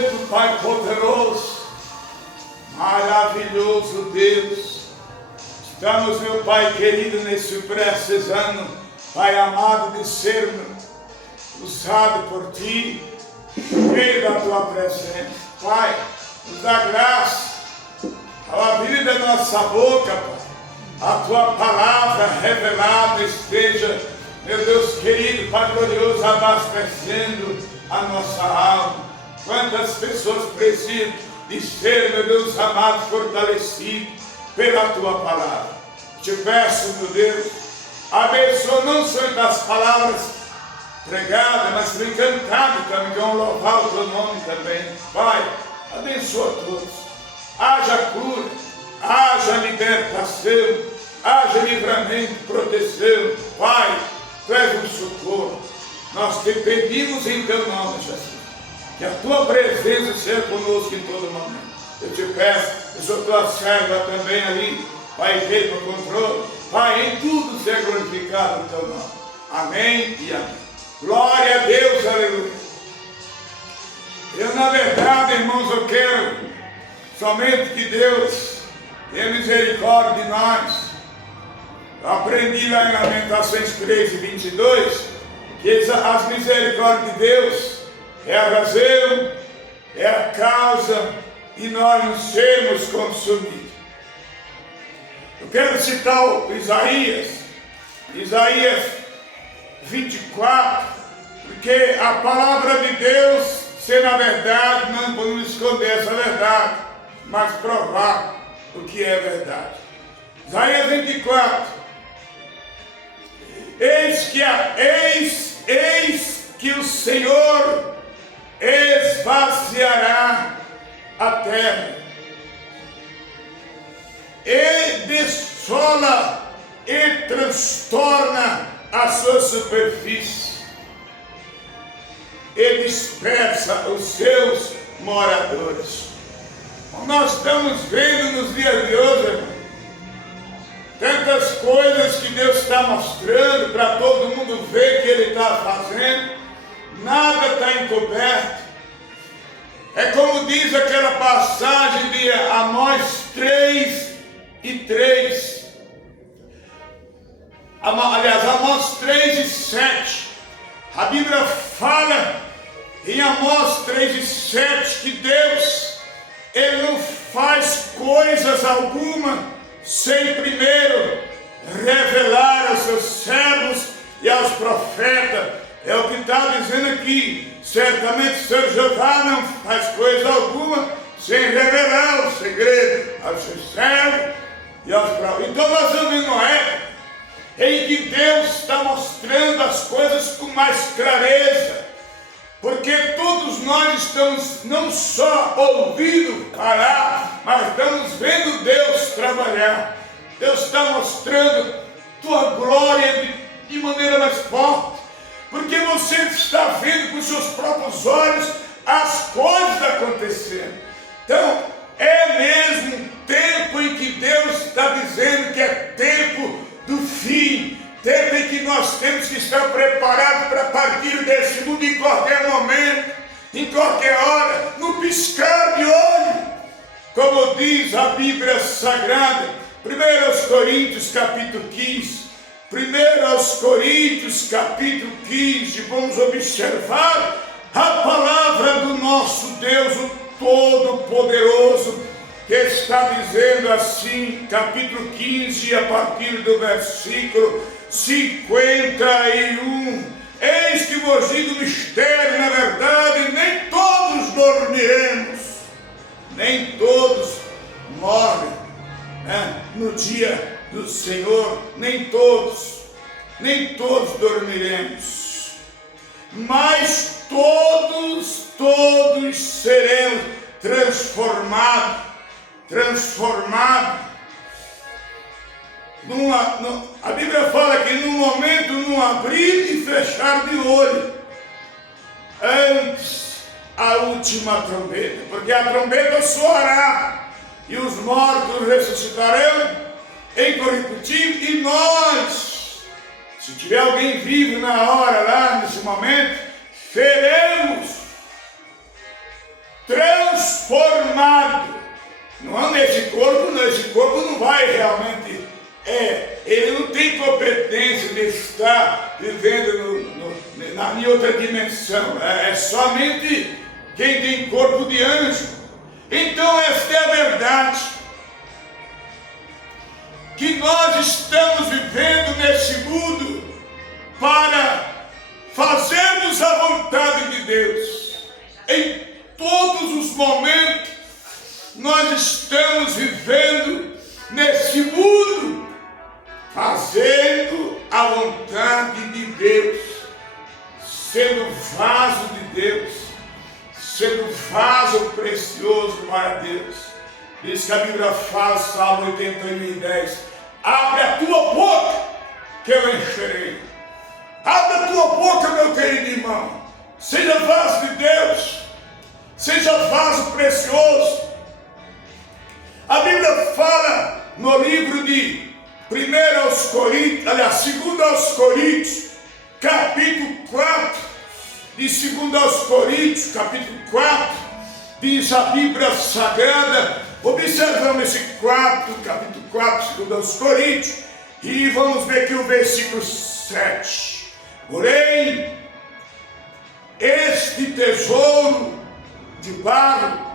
Santo, Pai poderoso, maravilhoso Deus. Estamos, meu Pai querido, nesse preciso ano, Pai amado, de sermos usados por Ti, cheio da Tua presença. Pai, nos dá graça ao abrir da nossa boca, Pai, a Tua palavra revelada esteja, meu Deus querido, Pai glorioso, abastecendo a nossa alma. Quantas pessoas precisam de ser, meu Deus amado, fortalecido pela Tua palavra. Te peço, meu Deus, abençoa não só das palavras pregadas, mas também cantadas também, que vão louvar o Teu nome também. Pai, abençoa todos. Haja cura, haja libertação, haja livramento, proteção. Pai, Tu és um socorro. Nós te pedimos em Teu nome, Jesus, que a Tua presença seja conosco em todo momento. Eu te peço, eu sou Tua serva também ali, Pai, esteja no controle. Pai, em tudo seja glorificado o Teu nome. Amém e amém. Glória a Deus, aleluia. Eu, na verdade, irmãos, eu quero somente que Deus tenha misericórdia de nós. Eu aprendi lá em Lamentações 13:22, que as misericórdias de Deus é a razão, é a causa de nós não sermos consumidos. Eu quero citar o Isaías 24, porque a palavra de Deus, se na verdade, não podemos esconder essa verdade, mas provar o que é verdade. Isaías 24. Eis que o Senhor esvaziará a terra, e dessola e transtorna a sua superfície, e dispersa os seus moradores. Nós estamos vendo nos dias de hoje, irmão, tantas coisas que Deus está mostrando para todo mundo ver que Ele está fazendo, nada está encoberto. É como diz aquela passagem de Amós 3:3. Aliás, Amós 3:7. A Bíblia fala em Amós 3:7 que Deus, Ele não faz coisas alguma sem primeiro revelar aos seus servos e aos profetas. É o que está dizendo aqui. Certamente o Senhor Jeová não faz coisa alguma sem revelar o segredo aos seus servos e aos profetas. Então nós estamos em uma época em que Deus está mostrando as coisas com mais clareza, porque todos nós estamos não só ouvindo falar, mas estamos vendo Deus trabalhar. Deus está mostrando Tua glória de maneira mais forte, porque você está vendo com seus próprios olhos as coisas acontecendo. Então, é mesmo um tempo em que Deus está dizendo que é tempo do fim, tempo em que nós temos que estar preparados para partir desse mundo em qualquer momento, em qualquer hora, no piscar de olho, como diz a Bíblia Sagrada. 1 Coríntios capítulo 15, 1 Coríntios capítulo 15, vamos observar a palavra do nosso Deus, o Todo-Poderoso, que está dizendo assim, capítulo 15, a partir do versículo 51. Eis que vos digo o mistério, na verdade, nem todos dormiremos, nem todos morrem, né? No dia do Senhor, nem todos dormiremos, mas todos seremos transformados. A Bíblia fala que no momento, num abrir e fechar de olho, antes a última trombeta, porque a trombeta soará e os mortos ressuscitarão incorruptível, e nós, se tiver alguém vivo na hora lá, nesse momento, seremos transformado. Não nesse corpo, não. Esse corpo não vai realmente, ele não tem competência de estar vivendo em outra dimensão. É somente quem tem corpo de anjo. Então esta é a verdade, que nós estamos vivendo nesse mundo para fazermos a vontade de Deus. Em todos os momentos nós estamos vivendo nesse mundo fazendo a vontade de Deus, sendo vaso de Deus, sendo vaso precioso para Deus. Diz que a Bíblia fala, Salmo 81:10, abre a tua boca que eu encherei. Abre a tua boca, meu querido irmão. Seja vaso de Deus, seja vaso precioso. A Bíblia fala no livro de 2 aos Coríntios, capítulo 4, de 2 aos Coríntios, capítulo 4, diz a Bíblia Sagrada. Observamos esse capítulo 4, 2 aos Coríntios, e vamos ver aqui o versículo 7. Porém, este tesouro de barro,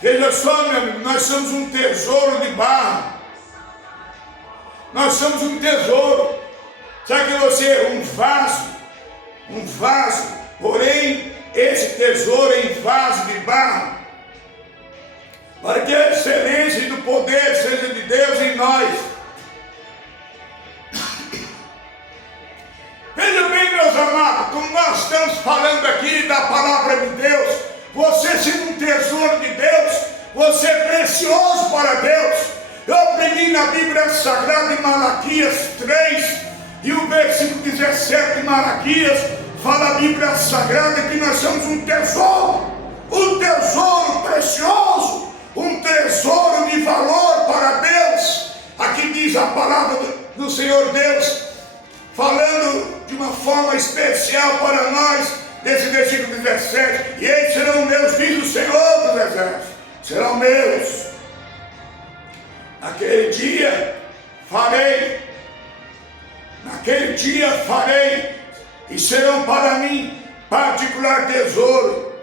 veja só, meu amigo, nós somos um tesouro de barro. Nós somos um tesouro. Sabe que você é um vaso, porém, esse tesouro em vaso de barro, para que a excelência e do poder seja de Deus em nós. Veja bem, meus amados, como nós estamos falando aqui da palavra de Deus, você sendo um tesouro de Deus, você é precioso para Deus. Eu aprendi na Bíblia Sagrada em Malaquias 3, e o versículo 17 de Malaquias, fala a Bíblia Sagrada que nós somos um tesouro precioso, um tesouro de valor para Deus. Aqui diz a palavra do Senhor Deus, falando de uma forma especial para nós, desse versículo 17, e eles serão meus, diz o Senhor dos Exércitos, serão meus. Naquele dia farei, e serão para mim particular tesouro.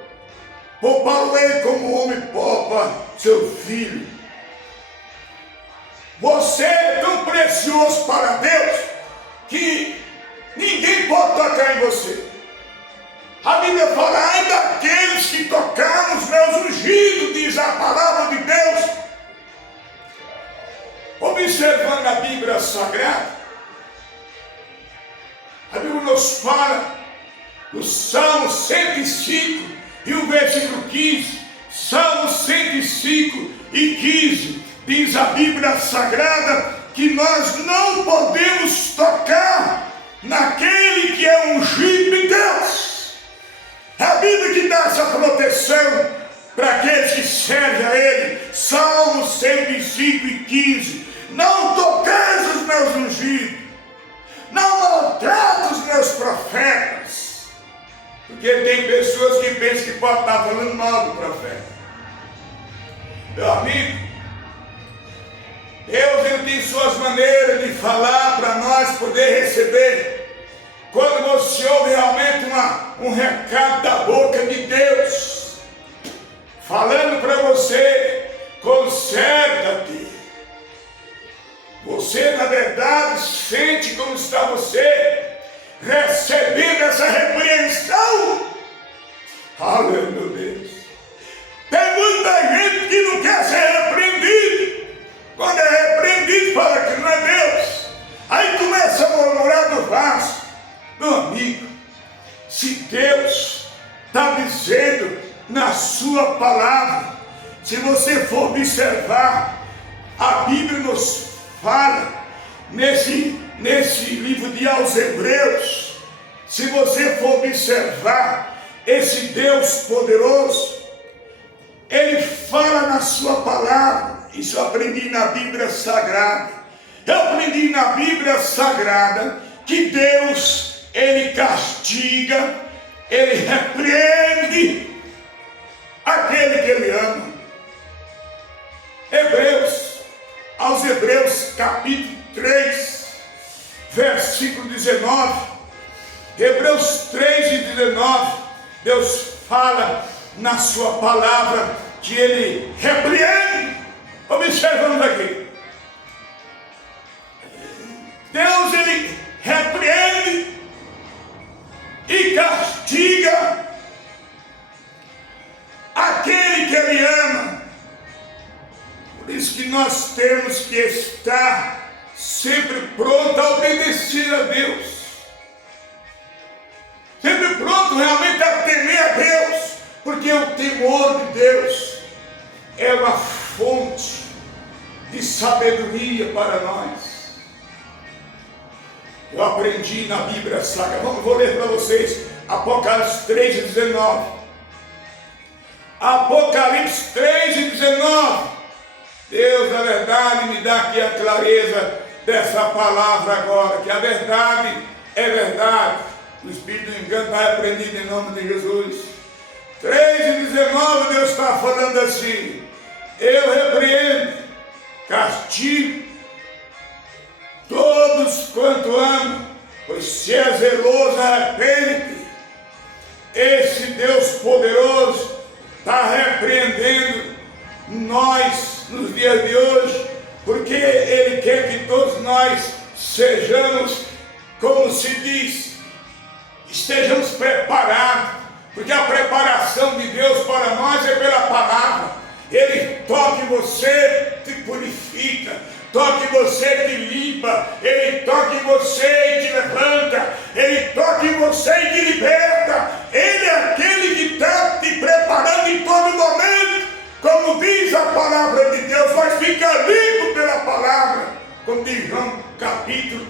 Poupá-lo-ei como o homem poupa seu filho. Você é tão precioso para Deus que ninguém pode tocar em você. A Bíblia fala, ai daqueles que tocaram os meus ungidos, diz a palavra de Deus. Observando a Bíblia Sagrada, a Bíblia nos fala no Salmo 105 e o versículo 15, Salmo 105 e 15, diz a Bíblia Sagrada que nós não podemos tocar naquele que é ungido de Deus. É a Bíblia que dá essa proteção para aqueles que servem a Ele. Salmo 105 e 15, não toqueis os meus ungidos, não maltrate os meus profetas. Porque tem pessoas que pensam que pode estar falando mal do profeta. Meu amigo, Deus ele tem suas maneiras de falar para nós poder receber. Quando você ouve realmente um recado da boca de Deus, falando para você, conserta-te. Você, na verdade, sente como está você recebendo essa repreensão. Aleluia, meu Deus. Tem muita gente que não quer ser repreendido. Quando é repreendido, fala que não é Deus. Aí começa a murmurar do vaso. Meu amigo, se Deus está dizendo na sua palavra, se você for observar, a Bíblia nos fala nesse livro de aos Hebreus, se você for observar esse Deus poderoso, Ele fala na sua palavra. Isso eu aprendi na Bíblia Sagrada. Eu aprendi na Bíblia Sagrada que Deus, Ele castiga, Ele repreende repreende aquele que ele ama. Aos Hebreus capítulo 3, versículo 19. Hebreus 3 e 19, Deus fala na sua palavra que ele repreende. Observamos aqui. Deus, ele repreende e castiga aquele que ele ama. Por isso que nós temos que estar sempre pronto a obedecer a Deus. Sempre pronto realmente a temer a Deus. Porque o temor de Deus é uma fonte de sabedoria para nós. Eu aprendi na Bíblia Sagrada. Vou ler para vocês Apocalipse 3 e 19. Apocalipse 3 e 19. Deus, na verdade, me dá aqui a clareza dessa palavra agora, que a verdade é verdade. O Espírito do engano vai aprendido em nome de Jesus. 3 e 19, Deus está falando assim: eu repreendo, castigo todos quanto amo, pois se é zeloso, arrepende-te. Esse Deus poderoso está repreendendo nós nos dias de hoje, porque Ele quer que todos nós sejamos, como se diz, estejamos preparados, porque a preparação de Deus para nós é pela palavra. Ele toca em você, te purifica, toca em você, te limpa, Ele toca em você e te levanta, Ele toca em você e te liberta. Ele é aquele que está te preparando em todo momento. Como diz a palavra de Deus, vai ficar limpo pela palavra, como diz João capítulo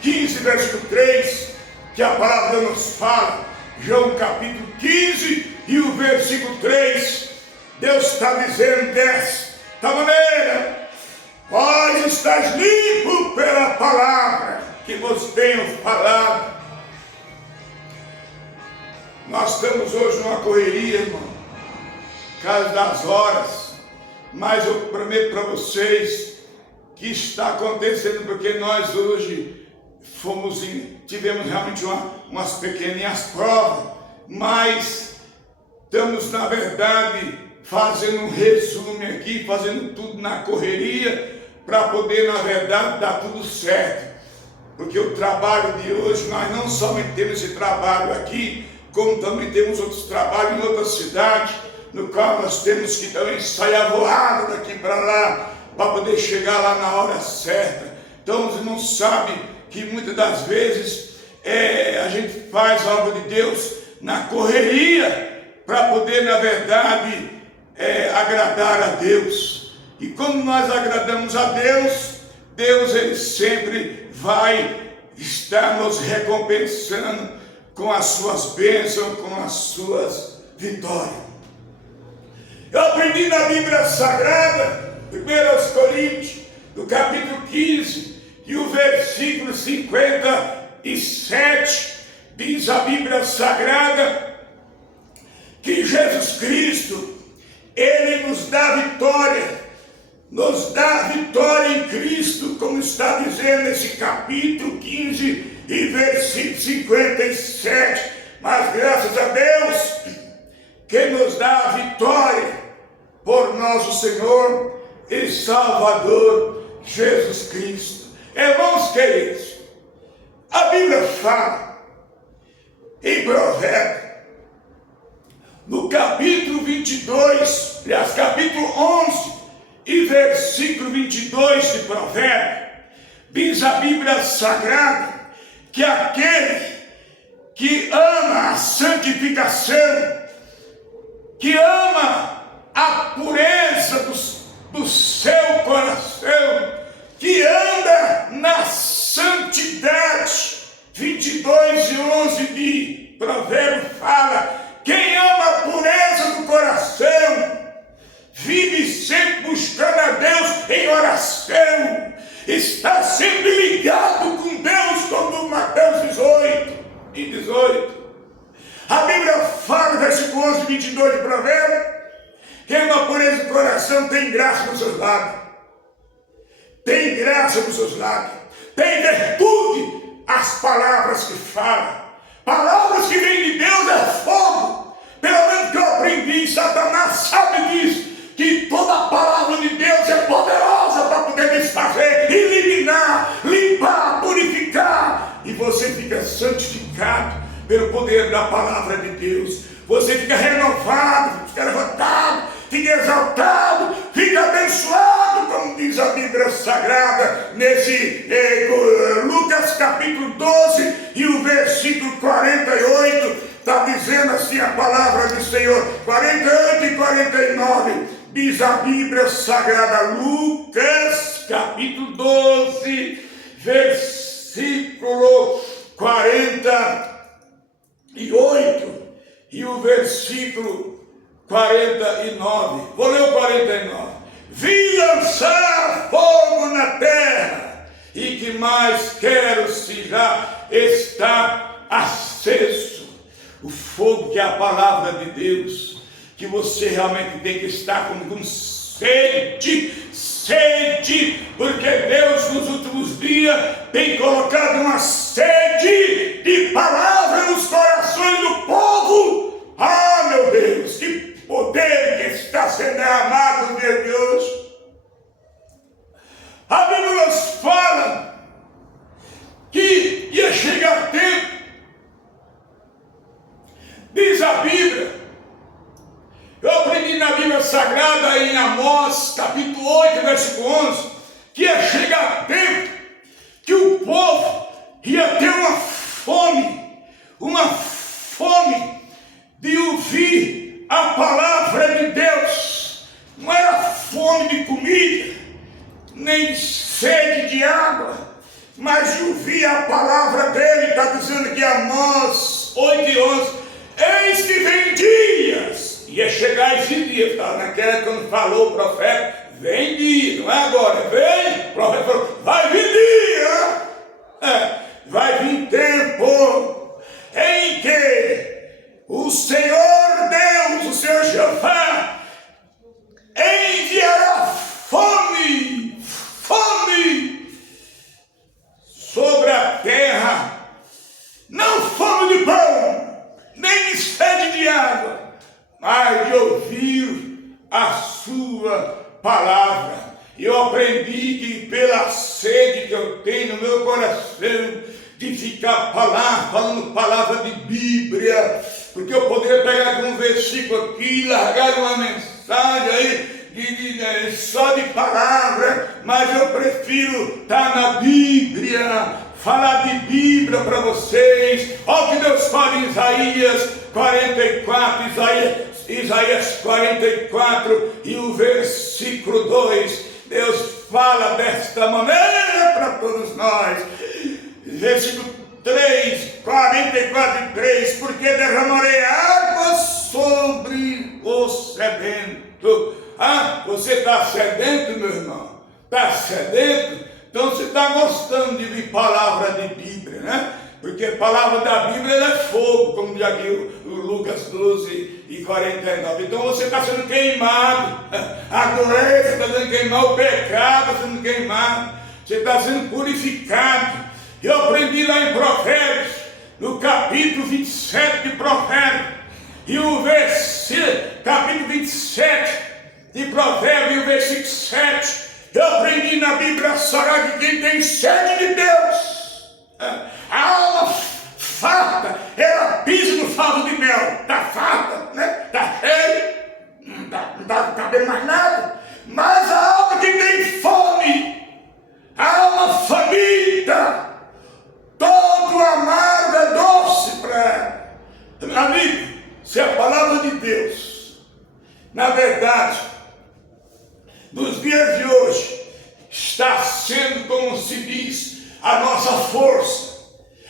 15, versículo 3, que a palavra nos fala. João capítulo 15 e o versículo 3, Deus está dizendo desta maneira: vós estáis limpo pela palavra que vos tenho falado. Nós estamos hoje numa correria, irmão, por causa das horas, mas eu prometo para vocês que está acontecendo porque nós hoje tivemos realmente umas pequeninhas provas, mas estamos, na verdade, fazendo um resumo aqui, fazendo tudo na correria, para poder, na verdade, dar tudo certo. Porque o trabalho de hoje, nós não somente temos esse trabalho aqui, como também temos outros trabalhos em outras cidades, no qual nós temos que também sair voado daqui para lá, para poder chegar lá na hora certa. Então os irmãos sabem que muitas das vezes a gente faz a obra de Deus na correria, para poder, na verdade, agradar a Deus. E quando nós agradamos a Deus, Deus ele sempre vai estar nos recompensando com as suas bênçãos, com as suas vitórias. Eu aprendi na Bíblia Sagrada, 1 Coríntios, do capítulo 15, e o versículo 57, diz a Bíblia Sagrada, que Jesus Cristo, Ele nos dá vitória em Cristo, como está dizendo nesse capítulo 15 e versículo 57, mas graças a Deus, que nos dá a vitória por nosso Senhor e Salvador Jesus Cristo. Irmãos queridos, a Bíblia fala em Provérbios, no capítulo 22, aliás, capítulo 11 e versículo 22 de Provérbios, diz a Bíblia Sagrada que aquele que ama a santificação, que ama a pureza do seu coração, que anda na santidade. 22 e 11 de Provérbio fala: quem ama a pureza do coração, vive sempre buscando a Deus em oração, está sempre ligado com Deus, como Mateus 18 e 18. A Bíblia fala, versículo versículo 11, 22 de Provérbios. Quem ama pureza de coração tem graça nos seus lábios. Tem graça nos seus lábios. Tem virtude as palavras que fala. Palavras que vêm de Deus é fogo. Pelo menos que eu aprendi, Satanás sabe disso, que toda palavra de Deus é poderosa para poder desfazer, eliminar, limpar, purificar. E você fica santificado pelo poder da palavra de Deus. Você fica renovado, fica levantado, fica exaltado, fica abençoado, como diz a Bíblia Sagrada, nesse Lucas capítulo 12 e o versículo 48, está dizendo assim a palavra do Senhor, 48 e 49, diz a Bíblia Sagrada, Lucas capítulo 12, versículo 48 e o versículo 49. Vou ler o 49. Vi lançar fogo na terra, e que mais quero se já está aceso. O fogo que é a palavra de Deus, que você realmente tem que estar com sede, porque Deus nos últimos dias tem colocado uma sede de palavra nos corações do povo. Ah, meu Deus, que poder que está sendo derramado no dia de hoje. A Bíblia nos fala que ia chegar tempo, diz a Bíblia, eu aprendi na Bíblia Sagrada em Amós, capítulo 8, versículo 11, que ia chegar tempo que o povo ia ter uma fome de ouvir a palavra de Deus. Não era fome de comida, nem de sede de água, mas de ouvir a palavra dele. Está dizendo aqui Amós 8 e 11, eis que vem dias, ia chegar esse dia, naquela quando falou o profeta, vem dia, não é agora, vem, o profeta falou, vai vir dia, vai vir tempo em que o Senhor Deus, o Senhor Jeová, enviará fome sobre a terra, não fome de pão, nem de sede de água, mas de ouvir a sua palavra. E eu aprendi que pela sede que eu tenho no meu coração, de ficar falando palavra de Bíblia, porque eu poderia pegar um versículo aqui e largar uma mensagem aí, só de palavra, mas eu prefiro estar na Bíblia, falar de Bíblia para vocês. Olha o que Deus fala em Isaías 44, Isaías 44 e o versículo 2, Deus fala desta maneira para todos nós. Versículo 3, 44 e 3, porque derramarei água sobre o sedento. Ah, você está sedento, meu irmão? Está sedento? Então você está gostando de ouvir palavra de Bíblia, né? Porque a palavra da Bíblia ela é fogo, como diz aqui o Lucas 12 e 49. Então você está sendo queimado, a doença está sendo queimada, o pecado está sendo queimado, você está sendo purificado. Eu aprendi lá em Provérbios, no capítulo 27 de Provérbios, e o capítulo 27 de Provérbios, e o versículo 7, eu aprendi na Bíblia Sagrada que quem tem sede de Deus, a alma farta, ela pisa no favo de mel, está farta, né? Está cheia, não está cabendo mais nada, mas a alma que tem fome, a alma faminta, todo amargo é doce para ela. Meu amigo, se a palavra de Deus, na verdade, nos dias de hoje, está sendo, como se diz, a nossa força,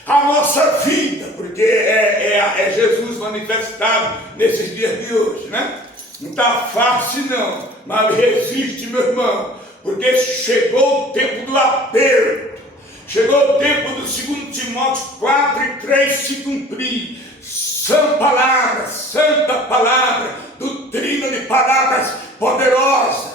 a nossa vida, porque é Jesus manifestado nesses dias de hoje, né? Não está fácil não, mas resiste, meu irmão, porque chegou o tempo do aperto, chegou o tempo do 2 Timóteo 4 e 3 se cumprir. Santa palavra, doutrina de palavras poderosas.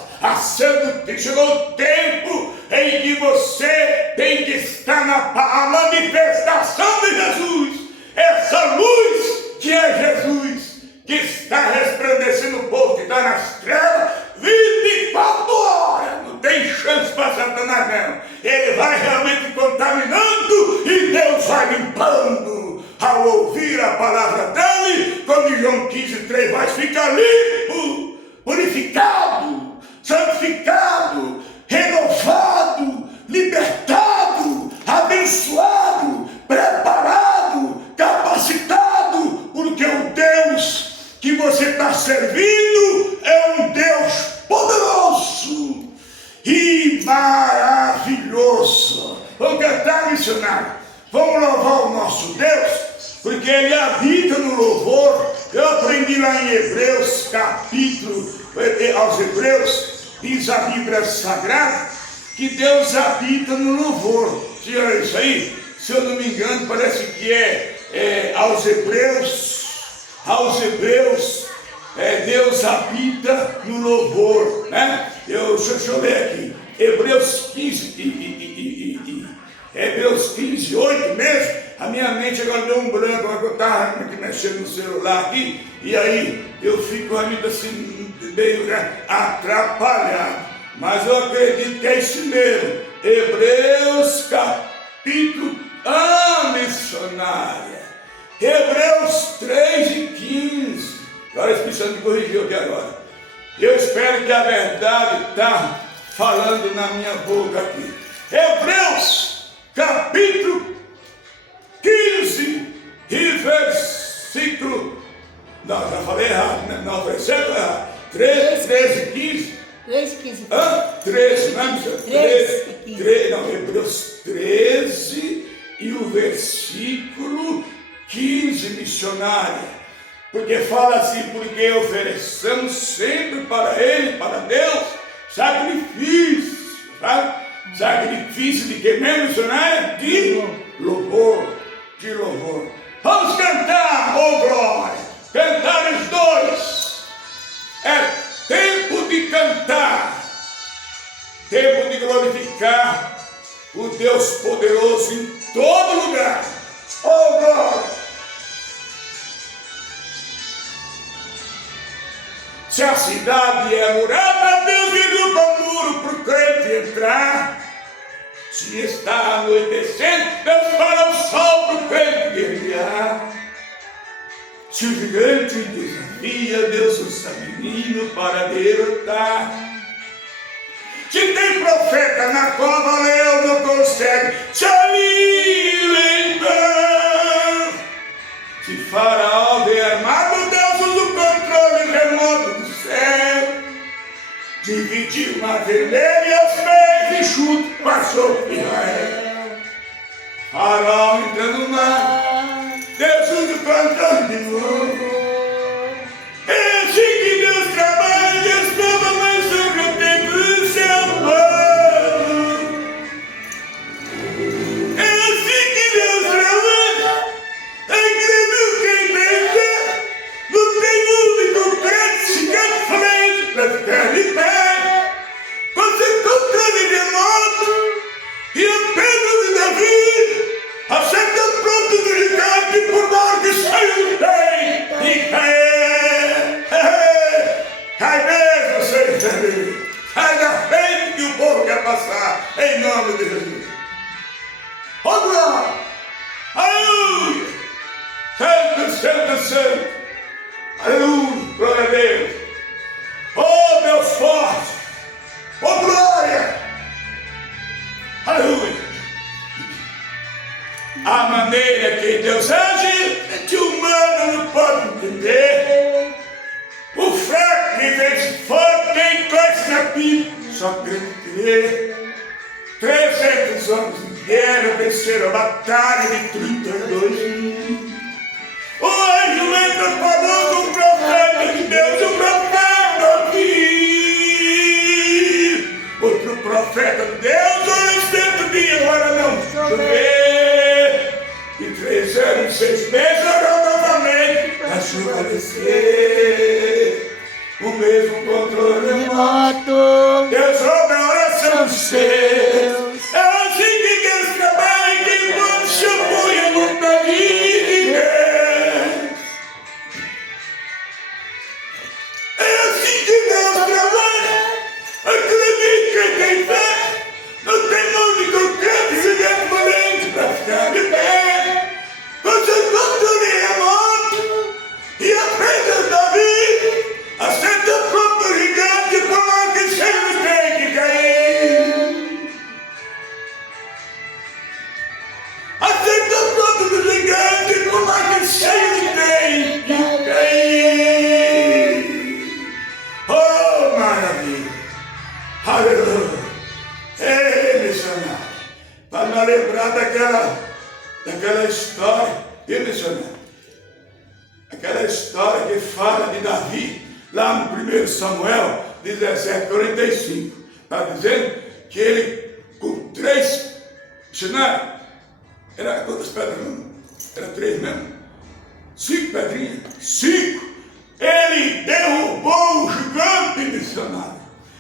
Chegou o tempo em que você tem que estar na manifestação de Jesus. Essa luz que é Jesus, que está resplandecendo o povo que está nas trevas, 24 horas. Não tem chance para Satanás, não. Ele vai realmente contaminando e Deus vai limpando. Ao ouvir a palavra dele, como em João 15:3, vai ficar limpo, purificado, santificado, renovado, libertado, abençoado, preparado, capacitado, porque o Deus que você está servindo é um Deus poderoso e maravilhoso. Vamos cantar, missionário. Vamos louvar o nosso Deus, porque Ele habita no louvor. Eu aprendi lá em Hebreus, capítulo aos Hebreus, diz a Bíblia Sagrada, que Deus habita no louvor. Você olha isso aí? Se eu não me engano, parece que aos Hebreus, Deus habita no louvor, né? Deixa eu ler aqui, Hebreus 15, Hebreus 15, 8 mesmo. A minha mente agora deu um branco, eu estava mexendo no celular aqui, e aí eu fico ainda assim, meio atrapalhado. Mas eu acredito que é isso mesmo. Hebreus capítulo, missionária. Hebreus 3:15. Agora o Espírito Santo me corrigiu aqui agora. Eu espero que a verdade está falando na minha boca aqui. Hebreus capítulo 15 e versículo. Não, já falei errado, né? Não, versículo errado. 13, 15. 13, 13, não é, missionário? 13, não, Hebreus 13 e o versículo 15, missionária. Porque fala assim, porque ofereçamos sempre para Ele, para Deus, sacrifício, sabe? Sacrifício de que mesmo, missionária? De louvor, de louvor. Vamos cantar, glória, cantar os dois. É tempo de cantar, tempo de glorificar o Deus poderoso em todo lugar. Glória! Se a cidade é murada, Deus derruba o muro para o crente entrar. Se está anoitecendo, Deus para o sol para o crente guerrear. Se o gigante desafia, Deus usa menino para derrotar. Se tem profeta na cova, leão não consegue se alimentar. Se Faraó vem armado, Deus usa o controle remoto do céu. Dividiu o mar vermelho e aos pés enxuto passou Israel. Faraó entra no mar, Deus usa o controle de novo. É assim que Deus trabalha, Deus toma mais sobre o tempo do seu povo. É assim que Deus trabalha, incrível quem pensa, não tem mundo concreto, fica de frente para ficar de pé. Você controle remoto e apenas de Davi, acerta pronto do gigante por morte saiu do bem e cai. Cai mesmo, Senhor, sai da frente que o povo quer passar, em nome de Jesus. Glória! Aleluia! Santo, santo, santo! Aleluia! Glória a Deus! Oh, Deus forte! Oh, glória! Aleluia! A maneira que Deus age, que o humano não pode entender. O fraco me vence forte, quem conhece na Bíblia, só crente crer. 300 homens de guerra venceram a batalha de 32. O anjo entra falou com o profeta de Deus, o profeta aqui. Outro profeta de Deus, olha 100 dias, agora não chover. E 3 anos e 6 meses, orou novamente, a chuva desceu. você. O mesmo controle Remoto. Deus ouve a oração São dos seus. seus. É assim que Deus trabalha, que quando se apoia no caminho de Deus. É assim que Deus trabalha. Acredite quem tem fé. Não tem onde qualquer presidente valente para ficar de pé. Você controle remoto e aprenda Davi. Aceita a própria gigante por lá que sempre tem que cair. Aceita a própria gigante por lá que sempre tem que cair. Oh, maravilha. Aleluia. Ei, missionário. Para me lembrar daquela história. E missionário? Aquela história que fala de Davi. Lá no 1 Samuel 17:45, está dizendo que ele, com 3, missionário, era quantas pedras mesmo? Era 3 mesmo? 5 pedrinhas? 5! Ele derrubou o gigante, missionário,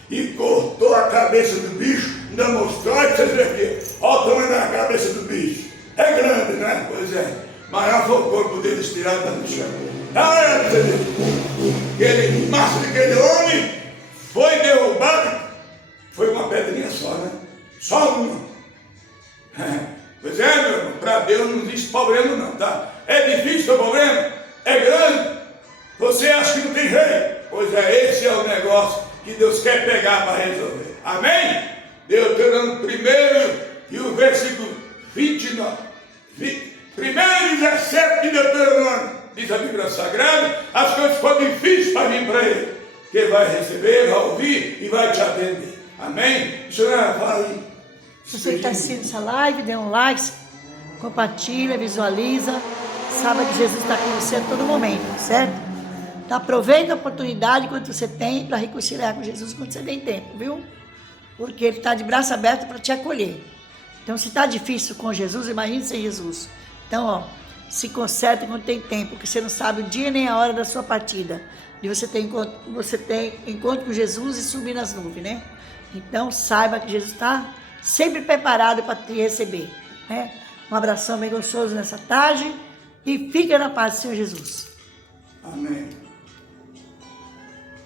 e cortou a cabeça do bicho. Ainda mostrou, olha pra vocês verem aqui, olha o tamanho da cabeça do bicho. É grande, né? Pois é. Maior foi o corpo dele estirado da chão. Olha pra vocês verem. Aquele massa daquele homem foi derrubado. Foi uma pedrinha só, né? Só uma. Pois é, meu irmão, para Deus não existe problema não, tá? É difícil o problema? É grande? Você acha que não tem jeito? Pois é, esse é o negócio que Deus quer pegar para resolver. Amém? Deuteronômio 1 e o versículo 29. Primeiro e 17 de Deuteronômio. Diz a Bíblia Sagrada, as coisas foram difíceis para vir para ele. Que ele vai receber, vai ouvir e vai te atender. Amém? Missionário, fala aí. Se você que está assistindo essa live, dê um like, compartilha, visualiza. Saiba que Jesus está com você a todo momento, certo? Então aproveita a oportunidade quando você tem para reconciliar com Jesus quando você tem tempo, viu? Porque Ele está de braço aberto para te acolher. Então se está difícil com Jesus, imagine sem Jesus. Então, ó, se conserta quando tem tempo, porque você não sabe o dia nem a hora da sua partida. E você tem encontro com Jesus e subir nas nuvens, né? Então, saiba que Jesus está sempre preparado para te receber, né? Um abração bem gostoso nessa tarde e fica na paz do Senhor Jesus. Amém.